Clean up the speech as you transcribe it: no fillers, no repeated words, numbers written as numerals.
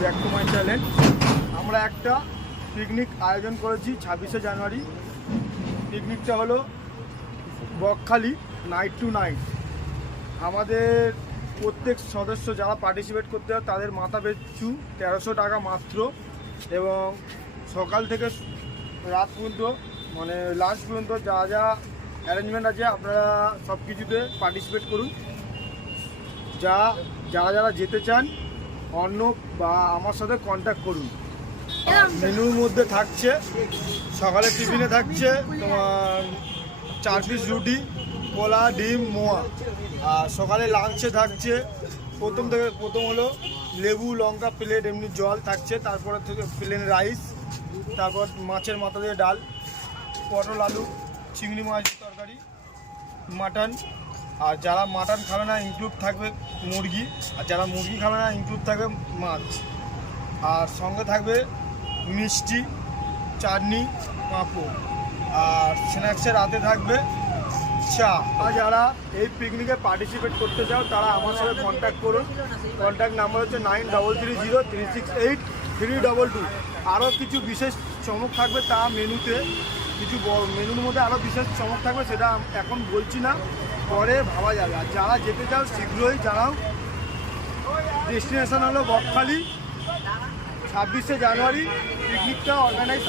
Back to my channel. আমরা একটা picnic আয়োজন করেছি 26শে জানুয়ারি। পিকনিকটা হলো বকখালি নাইট টু নাইট। আমাদের প্রত্যেক সদস্য যারা পার্টিসিপেট করতে হয় তাদের মাথা পিছু 1300 টাকা মাত্র, এবং সকাল থেকে রাত পর্যন্ত মানে লাঞ্চ পর্যন্ত যা যা অ্যারেঞ্জমেন্ট আছে আপনারা সব কিছুতে পার্টিসিপেট করুন। যারা যেতে চান অন্য বা আমার সাথে কন্ট্যাক্ট করুন। মেনুর মধ্যে থাকছে সকালে টিফিনে থাকছে তোমার 4 পিস রুটি, কলা, ডিম, মোয়া। আর সকালে লাঞ্চে থাকছে প্রথম হলো লেবু লঙ্কা প্লেট, এমনি জল থাকছে, তারপরে থেকে প্লেন রাইস, তারপর মাছের মাথা দিয়ে ডাল, পটল আলু, চিংড়ি মাছ তরকারি, মাটন। আর যারা মাটন খাবে না ইনক্লুড থাকবে মুরগি, আর যারা মুরগি খাবে না ইনক্লুড থাকবে মাছ। আর সঙ্গে থাকবে মিষ্টি, চাটনি, পাঁপড়। আর স্ন্যাক্সের রাতে থাকবে চা। আর যারা এই পিকনিকে পার্টিসিপেট করতে চাও তারা আমার সাথে কন্ট্যাক্ট করুন। কন্ট্যাক্ট নাম্বার হচ্ছে 9330368322। আরও কিছু বিশেষ চমক থাকবে তা মেনুতে, কিছু মেনুর মধ্যে আরও বিশেষ চমক থাকবে, সেটা এখন বলছি না, পরে ভাবা যাবে। আর যারা যেতে চাও শীঘ্রই জানাও। ডেস্টিনেশন হলো বকখালি। 26শে জানুয়ারি পিকনিকটা অর্গানাইজ